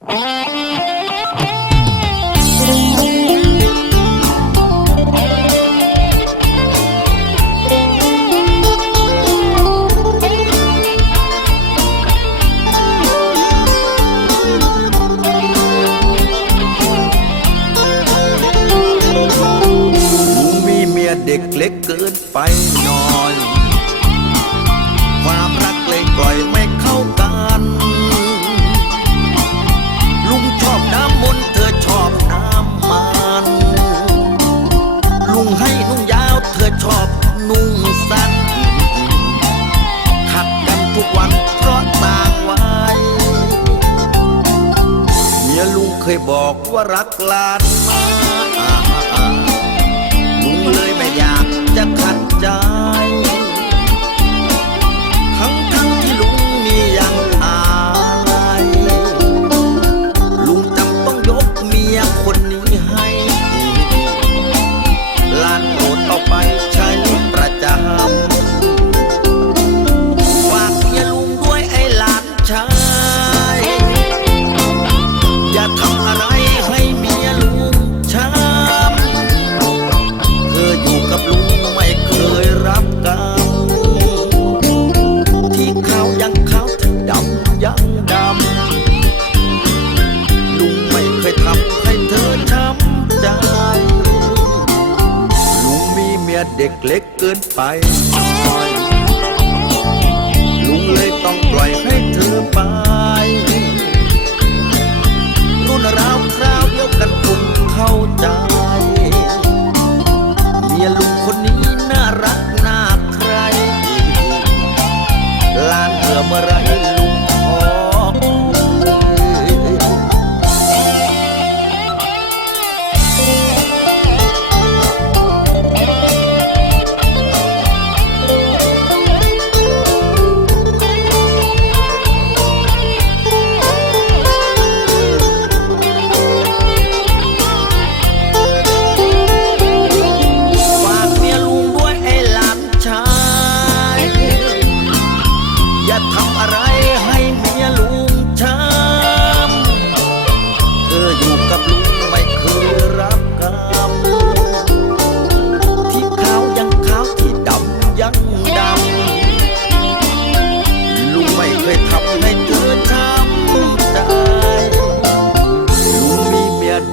ลุงมีเมียเด็กเล็กเกินไปหน่อย ความรักเลยกล่อยไม่เข้ากัน ลุงชอบน้ำมนต์เธอชอบน้ำมัน ลุงให้นุ่งยาวเธอชอบนุ่งสั้นขัดกันทุกวันเพราะต่างวัยเมียลุงเคยบอกว่ารักหลานมาก ไม่เคยทำให้เธอช้ำใจ ลุงมีเมียเด็กเล็กเกินไป ลุงเลยต้องปล่อยให้เธอไปรุ่นราวคราวเดียวกันผมเข้าใจ เมียลุงคนนี้น่ารักน่าใครลานเหือเมื่อไรลุงขอ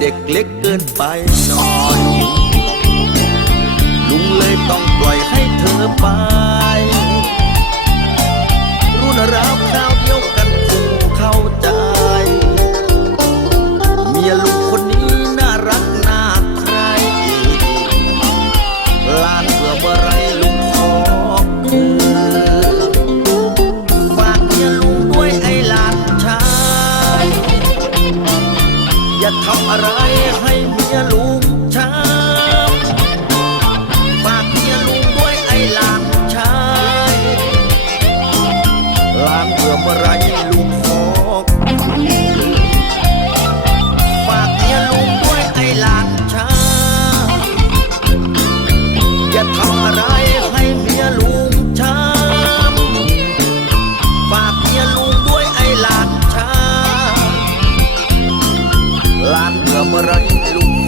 เด็กเล็กเกินไปหน่อย ลุงเลยต้องปล่อยให้เธอไป จะทำอะไรให้เมียรู้ maraming lupa